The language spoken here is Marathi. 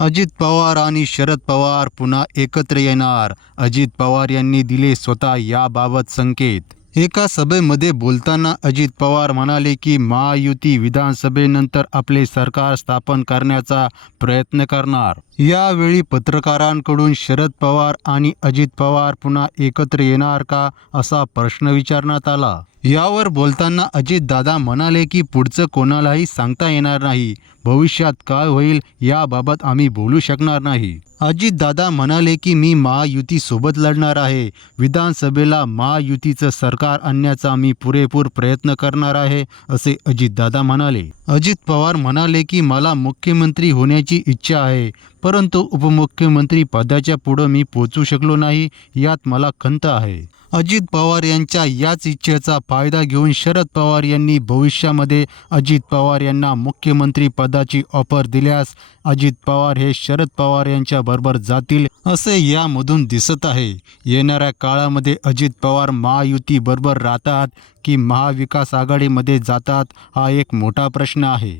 अजित पवार आणि शरद पवार पुन्हा एकत्र येणार. अजित पवार यांनी दिले स्वतः याबाबत संकेत. एका सभेमध्ये बोलताना अजित पवार म्हणाले की महायुती विधानसभेनंतर आपले सरकार स्थापन करण्याचा प्रयत्न करणार. यावेळी पत्रकारांकडून शरद पवार आणि अजित पवार पुन्हा एकत्र येणार का असा प्रश्न विचारण्यात आला. यावर बोलताना अजितदादा म्हणाले की पुढचं कोणालाही सांगता येणार नाही. भविष्यात काय होईल याबाबत आम्ही बोलू शकणार नाही. अजितदादा म्हणाले की मी महायुतीसोबत लढणार आहे. विधानसभेला महायुतीचं सरकार आणण्याचा मी पुरेपूर प्रयत्न करणार आहे असे अजितदादा म्हणाले. अजित पवार म्हणाले की मला मुख्यमंत्री होण्याची इच्छा आहे. परंतु उपमुख्यमंत्री पदाच्या पुढं मी पोचू शकलो नाही यात मला खंत आहे. अजित पवार यांच्या याच इच्छेचा फायदा घेऊन शरद पवार यांनी भविष्यामध्ये अजित पवार यांना मुख्यमंत्री पदाची ऑफर दिल्यास अजित पवार हे शरद पवार यांच्या बरोबर जातील असे यामधून दिसत आहे. येणाऱ्या काळामध्ये अजित पवार महायुती बरोबर राहतात की महाविकास आघाडीमध्ये जातात हा एक मोठा प्रश्न आहे.